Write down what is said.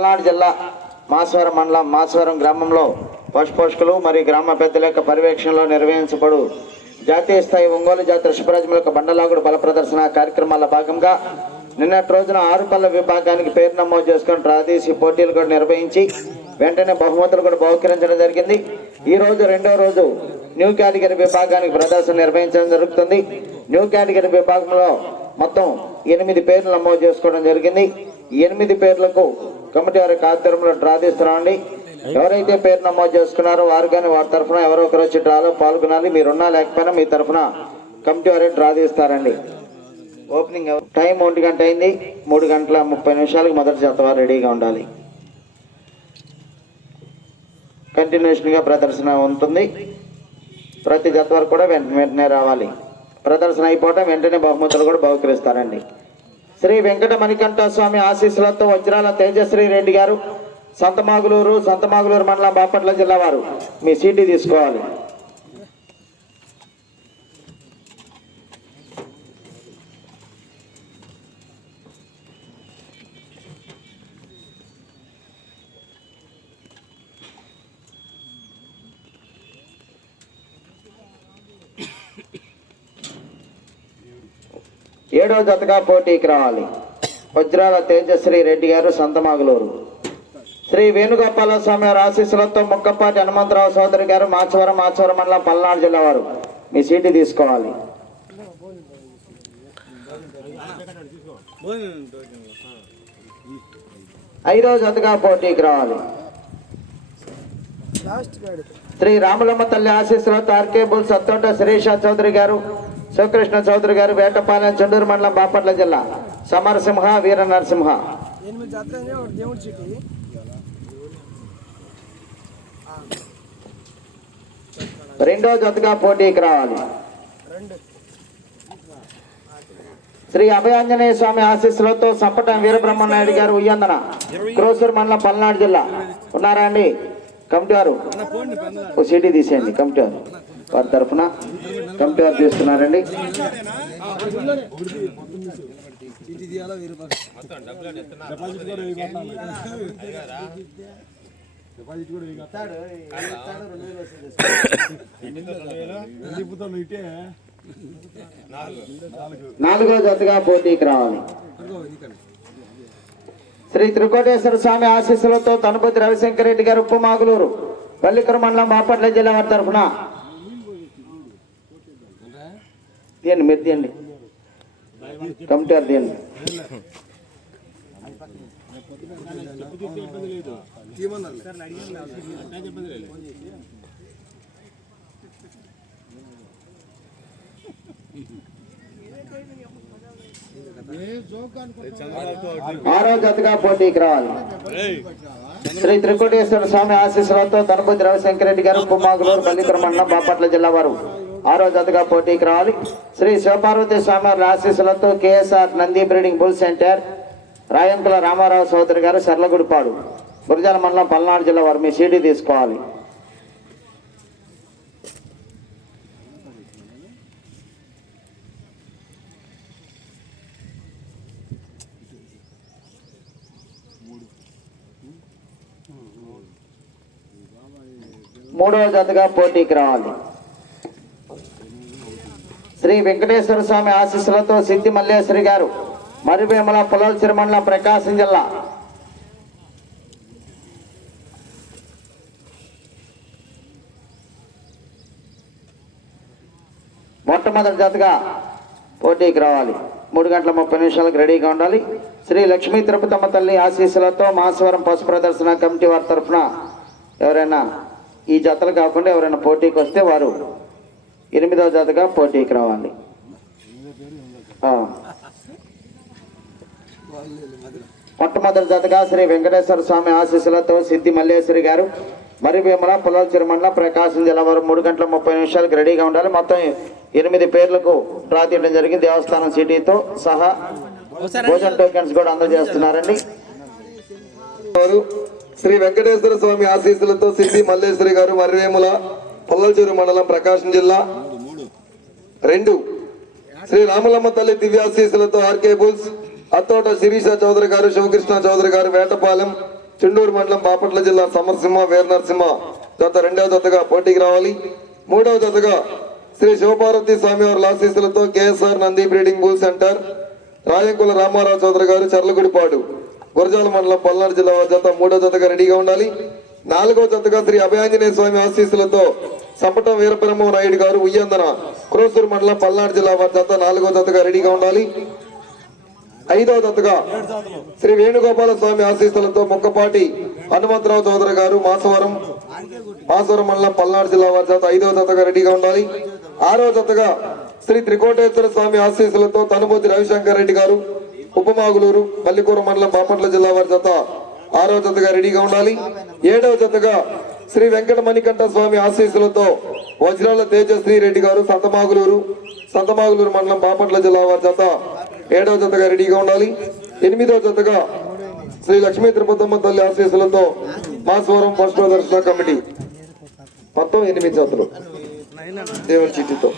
పల్నాడు జిల్లా మాసవరం మండలం మాసవరం గ్రామంలో పశుపోషకులు మరియు గ్రామ పెద్దల యొక్క పర్యవేక్షణలో నిర్వహించబడు జాతీయ స్థాయి ఒంగోలు జాతి ఋషభరాజుల యొక్క బండలాగుడు బల ప్రదర్శన కార్యక్రమాల భాగంగా నిన్నటి రోజున ఆరుపల్ల విభాగానికి పేరు నమోదు చేసుకుని ప్రాదేశిక పోటీలు కూడా నిర్వహించి వెంటనే బహుమతులు కూడా బహుకరించడం జరిగింది. ఈ రోజు రెండో రోజు న్యూ కేటగిరీ విభాగానికి ప్రదర్శన నిర్వహించడం జరుగుతుంది. న్యూ కేటగిరీ విభాగంలో మొత్తం ఎనిమిది పేర్లు నమోదు చేసుకోవడం జరిగింది. ఎనిమిది పేర్లకు కమిటీ వారి ఆధ్వర్యంలో డ్రా తీస్తున్నామండి. ఎవరైతే పేరు నమోదు చేసుకున్నారో వారు కానీ వారి తరఫున ఎవరో ఒకరు వచ్చి డ్రాలో పాల్గొనాలి. మీరున్నా లేకపోయినా మీ తరఫున కమిటీ వారే డ్రా తీస్తారండి. ఓపెనింగ్ టైం ఒంటి గంట అయింది. మూడు గంటల ముప్పై నిమిషాలకు మొదటి జత వారు రెడీగా ఉండాలి. కంటిన్యూషన్గా ప్రదర్శన ఉంటుంది. ప్రతి జత వరకు కూడా వెంట వెంటనే రావాలి. ప్రదర్శన అయిపోవటం వెంటనే బహుమతులు కూడా బహుకరిస్తారండి. శ్రీ వెంకట మణికంఠ స్వామి ఆశీస్సులతో వజ్రాల తేజశ్రీ రెడ్డి గారు సంతమాగులూరు సంతమాగులూరు మండలం బాపట్ల జిల్లా వారు మీ సీటీ తీసుకోవాలి. ఏడో జతగా పోటీకి రావాలి. వజ్రాల తేజశ్రీ రెడ్డి గారు సంతమాగులూరు. శ్రీ వేణుగోపాల స్వామి వారి ఆశీస్సులతో ముక్కపాటి హనుమంతరావు సోదరి గారు మాచవరం మాచవరం మండలం పల్నాడు జిల్లా వారు. మీ సీటు తీసుకోవాలి. ఐదో జతగా పోటీకి రావాలి. శ్రీ రాములమ్మ తల్లి ఆశీస్సులతో ఆర్కే బుల్ సత్తోట శిరీష చౌదరి గారు శివకృష్ణ చౌదరి గారు వేటపాలెం చెండూరు మండలం బాపట్ల జిల్లా. సమరసింహ వీర నరసింహ. రెండో జతగా పోటీకి రావాలి. శ్రీ అభయాంజనేయ స్వామి ఆశీస్సులతో సంపటం వీరబ్రహ్మనాయుడు గారు ఉయ్యందన. క్రోసూరు మండలం పల్నాడు జిల్లా. ఉన్నారా అండి? కమిటీ వారు? ఓ సీటీ తీసేయండి కమిటీ వారు. వారి తరఫున కమిటీ వారు నాలుగో జతగా పోటీకి రావాలి. శ్రీ త్రికోటేశ్వర స్వామి ఆశీస్సులతో తనుపతి రవిశంకర్ రెడ్డి గారు ఉప్పుమాగులూరు పల్లికర మండలం బాపట్ల జిల్లా వారి తరఫున తీయండి మీరు తీయండి. కంప్యూటర్ తీయండి. ఆరో జతగా పోటీకి రావాలి. శ్రీ త్రికోటేశ్వర స్వామి ఆశీస్సులతో తనపతి రవిశంకర్ రెడ్డి గారు కుమ్మాగులూరు పల్లికర మండలం బాపట్ల జిల్లా వారు. ఆరో జతగా పోటీకి రావాలి. శ్రీ శివపార్వతి స్వామి వారి ఆశీస్సులతో KSR Nandi breeding bull centre Rayankula Ramarao సోదరి గారు సర్లగుడిపాడు గురజాల మండలం పల్నాడు జిల్లా వారు మీ సీడీ తీసుకోవాలి. మూడవ జతగా పోటీకి రావాలి. శ్రీ వెంకటేశ్వర స్వామి ఆశీస్సులతో సిద్ధి మల్లేశ్వరి గారు మరివేమల పొలాల చిరమండల ప్రకాశం జిల్లా. మొట్టమొదటి జతగా పోటీకి రావాలి. మూడు గంటల ముప్పై నిమిషాలకు రెడీగా ఉండాలి. శ్రీ లక్ష్మీ తిరుపతమ్మ తల్లి ఆశీస్సులతో మాసవరం పశు ప్రదర్శన కమిటీ వారి తరఫున ఎవరైనా ఈ జతలు కాకుండా ఎవరైనా పోటీకి వస్తే వారు ఎనిమిదవ జతగా పోటీకి రావాలి. మొట్టమొదటి జతగా శ్రీ వెంకటేశ్వర స్వామి ఆశీస్సులతో సిద్ధి మల్లేశ్వరి గారు మరి వేమల పొలాల చిరుమండల ప్రకాశం జిల్లా వారు మూడు గంటల ముప్పై నిమిషాలకు రెడీగా ఉండాలి. మొత్తం ఎనిమిది పేర్లకు డ్రా తీయడం జరిగింది. దేవస్థానం సిటీతో సహా భోజన టోకెన్స్ కూడా అందజేస్తున్నారండి వారు శ్రీ వెంకటేశ్వర స్వామి ఆశీస్సులతో సిద్ధి మల్లేశ్వరి గారు మర్రేముల పొల్లలచూరు మండలం ప్రకాశం జిల్లా. రెండు శ్రీ రామలమ్మ తల్లి దివ్యాశీసులతో ఆర్కే బుల్స్ అత్తోట శిరీష చౌదరి గారు శివకృష్ణ చౌదరి గారు వేటపాలెం చిండూరు మండలం బాపట్ల జిల్లా సమరసింహ వీరనరసింహ జత రెండవ జతగా పోటీకి రావాలి. మూడవ జతగా శ్రీ శివపార్వతి స్వామి వారి లాసీసులతో KSR Nandi breeding bull centre Rayankula Ramarao Chowdary garu Charlagudipadu Gurazala మండలం పల్నాడు జిల్లా జత మూడో జతగా రెడీగా ఉండాలి. నాలుగో జతగా శ్రీ అభయాంజనేయ స్వామి ఆశీస్సులతో సంపటం వీరబ్రహ్మ నాయుడు గారు ఉయ్యందన. క్రోసూరు మండలం పల్నాడు జిల్లా వారి జత నాలుగో జతగా రెడీగా ఉండాలి. ఐదవ జతగా శ్రీ వేణుగోపాల స్వామి ఆశీస్సులతో మొక్కపాటి హనుమంతరావు చౌదరి గారు మాసవరం మాసవరం మండలం పల్నాడు జిల్లా వారి జత ఐదవ జతగా రెడీగా ఉండాలి. ఆరవ జతగా శ్రీ త్రికోటేశ్వర స్వామి ఆశీస్సులతో తనుమూర్తి రవిశంకర్ రెడ్డి గారు ఉపమాగులూరు పల్లికూరు మండలం బాపట్ల జిల్లా వారి జత ఆరవ జతగా రెడీగా ఉండాలి. ఏడవ జతగా శ్రీ వెంకట మణికంఠ స్వామి ఆశీస్సులతో వజ్రాల తేజశ్రీ రెడ్డి గారు సంతమాగులూరు సంతమాగులూరు మండలం బాపట్ల జిల్లా వారి జత ఏడవ జతగా రెడీగా ఉండాలి. ఎనిమిదవ జతగా శ్రీ లక్ష్మీ తిరుపతమ్మ తల్లి ఆశీస్సులతో మాసవరం పశువ దర్శన కమిటీ. మొత్తం ఎనిమిది జతలు. దేవుని చిట్టితో.